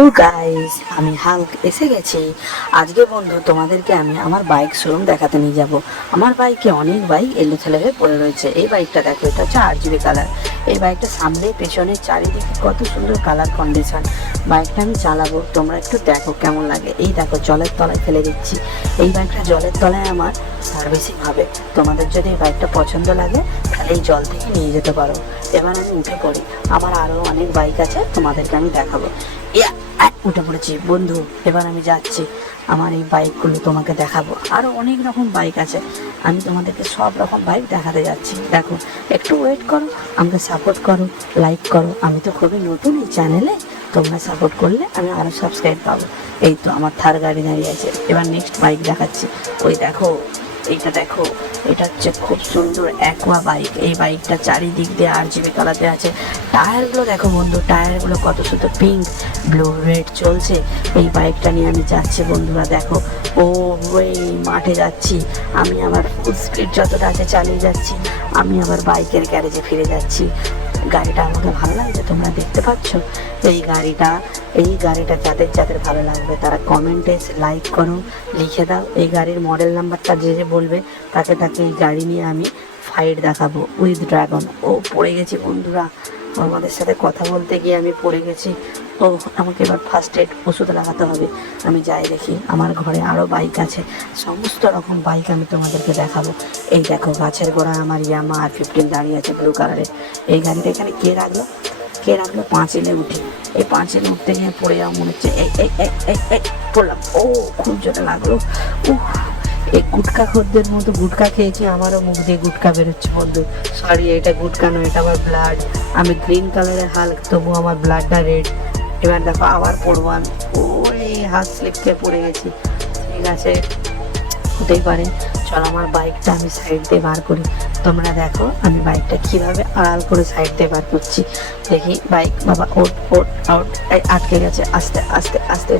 ও guys, আমি Hulk এসে গেছি। আজকে বন্ধু তোমাদেরকে আমি আমার বাইক শোরুম দেখাতে নিয়ে যাব। আমার বাইকে অনেক বাইক এলোথেলো হয়ে পড়ে রয়েছে। এই বাইকটা দেখো, এটা হচ্ছে RGB কালার। এই বাইকটা সামনে পেছনে চারিদিকে কত সুন্দর কালার কন্ডিশন। বাইকটা আমি চালাবো, তোমরা একটু দেখো কেমন লাগে। এই দেখো, জলের তলায় ফেলে দিচ্ছি। এই বাইকটা জলের তলায় আমার সার্ভিসিং হবে। তোমাদের যদি এই বাইকটা পছন্দ লাগে তাহলে এই জল থেকে নিয়ে যেতে পারো। এবার আমি উঠে পড়ি। আমার আরও অনেক বাইক আছে, তোমাদেরকে আমি দেখাবো। ইয়া, উঠে পড়েছি বন্ধু। এবার আমি যাচ্ছি, আমার এই বাইকগুলো তোমাকে দেখাবো। আরও অনেক রকম বাইক আছে, আমি তোমাদেরকে সব রকম বাইক দেখাতে যাচ্ছি। দেখো, একটু ওয়েট করো, আমাকে সাপোর্ট করো, লাইক করো। আমি তো খুবই নতুন এই চ্যানেলে, তোমরা সাপোর্ট করলে আমি আরও সাবস্ক্রাইব পাবো। এই তো আমার থার গাড়ি দাঁড়িয়ে আছে। এবার নেক্সট বাইক দেখাচ্ছি। ওই দেখো, এইটা দেখো, এটা হচ্ছে খুব সুন্দর অ্যাকোয়া বাইক। এই বাইকটা চারিদিক দিয়ে RGB কালারে আছে। টায়ারগুলো দেখো বন্ধু, টায়ারগুলো কত সুন্দর পিঙ্ক, ব্লু, রেড চলছে। এই বাইকটা নিয়ে আমি যাচ্ছি বন্ধুরা। দেখো, ও ওই মাঠে যাচ্ছি আমি, আমার ফুল স্পিড যতটা আছে চালিয়ে যাচ্ছি। আমি আবার বাইকের গ্যারেজে ফিরে যাচ্ছি। গাড়িটা আমাকে ভালো লাগছে, তোমরা দেখতে পাচ্ছ। এই গাড়িটা যাদের যাদের ভালো লাগবে তারা কমেন্টে লাইক করো, লিখে দাও। এই গাড়ির মডেল নাম্বারটা যে যে বলবে তাকে তাকে এই গাড়ি নিয়ে আমি ফাইট দেখাবো উইথ ড্রাগন। ও পড়ে গেছি বন্ধুরা, আমাদের সাথে কথা বলতে গিয়ে আমি পড়ে গেছি। ও, আমাকে এবার ফার্স্ট এড ওষুধ লাগাতে হবে। আমি যাই দেখি, আমার ঘরে আরও বাইক আছে, সমস্ত রকম বাইক আমি তোমাদেরকে দেখাবো। এই দেখো, গাছের গোড়ায় আমার ইয়ামা R15 দাঁড়িয়ে আছে ব্লু কালারের। এই গাড়িটা এখানে কে রাখলো পাঁচিলে উঠে। এই পাঁচিলে উঠতে গিয়ে পড়ে যাওয়া মনে হচ্ছে। এই এই এই এই এই পড়লাম। ও, খুব জোরে লাগলো। এই গুটকা খদ্দের মতো গুটকা খেয়েছি, আমারও মুখ দিয়ে গুটকা বেরোচ্ছে বন্ধু। সরি, এটা গুটকা নয়, এটা আমার ব্লাড। আমি গ্রিন কালারের হাল্ক, তবু আমার ব্লাডটা রেড। এবার দেখো আবার পড়বো আমি। ওই হাত স্লিপ খেয়ে পড়ে গেছি। ঠিক আছে, হতেই পারে। চলো আমার বাইকটা আমি সাইড দিয়ে বার করি। তোমরা দেখো আমি বাইকটা কিভাবে আড়াল করে সাইড দিয়ে বার করছি। দেখি বাইক, বাবা ওট ওট আউট। আটকে গেছে। আস্তে আস্তে আস্তে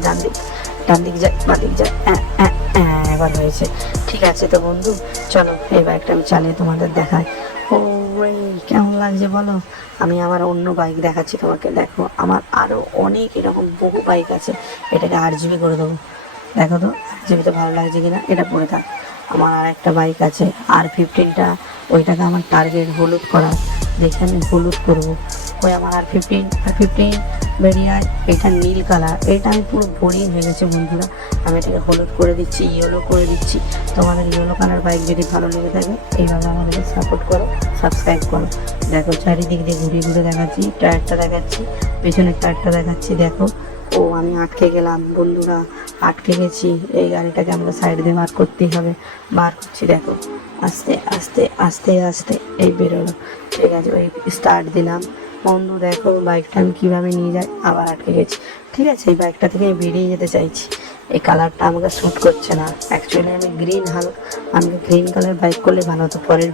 ডান দিক যায়, বাঁ দিক যায়। এবার হয়েছে। ঠিক আছে তো বন্ধু, চলো এই বাইকটা আমি চালিয়ে তোমাদের দেখাই। ও এই কেমন লাগছে বলো। আমি আমার অন্য বাইক দেখাচ্ছি তোমাকে। দেখো, আমার আরও অনেক এরকম বহু বাইক আছে। এটাকে RGB করে দেবো। দেখো তো RGB ভালো লাগছে কিনা, এটা পরে থাক। আমার আর একটা বাইক আছে R15টা, ওইটাকে আমার টার্গেট হলুদ করা। দেখে আমি হলুদ করবো। ওই আমার আর ফিফটিন বেরিয়ে আয়। এটা নীল কালার, এটা আমি পুরো বোরিং হয়ে গেছে বন্ধুরা। আমি এটাকে হলুদ করে দিচ্ছি, ইয়েলো করে দিচ্ছি। তোমাদের ইয়েলো কালার বাইক যদি ভালো লেগে থাকে এইভাবে আমাদেরকে সাপোর্ট করো, সাবস্ক্রাইব করো। দেখো, চারিদিক দিয়ে ঘুরিয়ে ঘুরে দেখাচ্ছি, টায়ারটা দেখাচ্ছি, পেছনের টায়ারটা দেখাচ্ছি। দেখো, ও আমি আটকে গেলাম বন্ধুরা, আটকে গেছি। এই গাড়িটাকে আমরা সাইড দিয়ে বার করতেই হবে। বার করছি, দেখো আস্তে আস্তে আস্তে আস্তে এই বেরোলো। ঠিক আছে, ওই স্টার্ট দিলাম বন্ধু। দেখো বাইকটা আমি কীভাবে নিয়ে যাই, আবার আটকে গেছি। ঠিক আছে, এই বাইকটা থেকে আমি বেরিয়ে যেতে চাইছি। এই কালারটা আমাকে শ্যুট করছে না। অ্যাকচুয়ালি আমি গ্রিন হাল্ক, আমাকে গ্রিন কালার বাইক করলে ভালো হতো। পরের